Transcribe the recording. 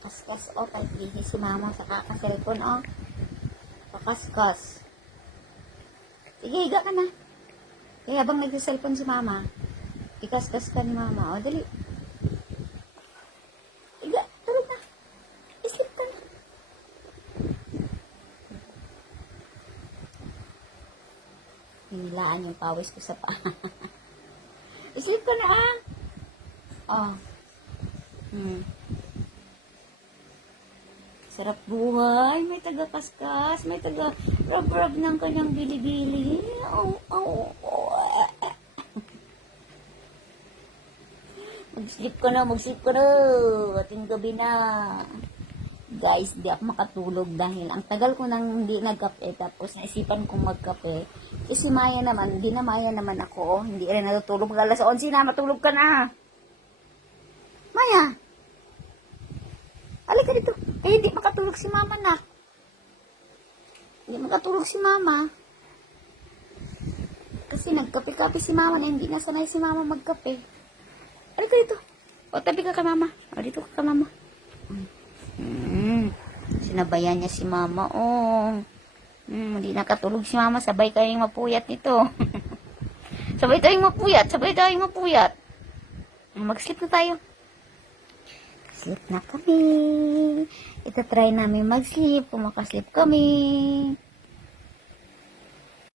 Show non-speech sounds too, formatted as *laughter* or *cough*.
Kaskas o, kahit busy si mama sa kakaselfon o. Pakaskas. Sige, higa ka na. Kaya habang nagsiselfon si mama, ikaskas ka ni mama. O, dali. Higa, tulog na. Isip ka na. Hinilaan yung pawis ko sa paa. *laughs* Isip ka na ah. Oh. Hmm. Sarap buhay. May taga-kaskas. May taga-rub-rub ng kanyang bili-bili. Oh, oh, oh. Mag-sleep ka na, mag-sleep ka na. Ating gabi na. Guys, di ako makatulog dahil ang tagal ko nang hindi nagkape tapos naisipan kong magkape. Eh, si Maya naman, hindi na Maya naman ako. Hindi rin natutulog. Alas 11 na, matulog ka na. Maya! Halika dito. Eh, hindi makatulog si Mama na. Hindi makatulog si Mama. Kasi nagkape-kape si Mama na hindi nasanay si Mama magkape. Halika dito. O, tabi ka ka, Mama. O, dito ka ka, Mama. Mm. Sinabayan niya si Mama. Oh. Mm, hindi nakatulog si Mama. Sabay kayong mapuyat nito. *laughs* sabay tayong mapuyat. Sabay tayong mapuyat. Mag-sleep na tayo. Sleep na kami. Ito try namin mag-sleep. Kung makasleep kami.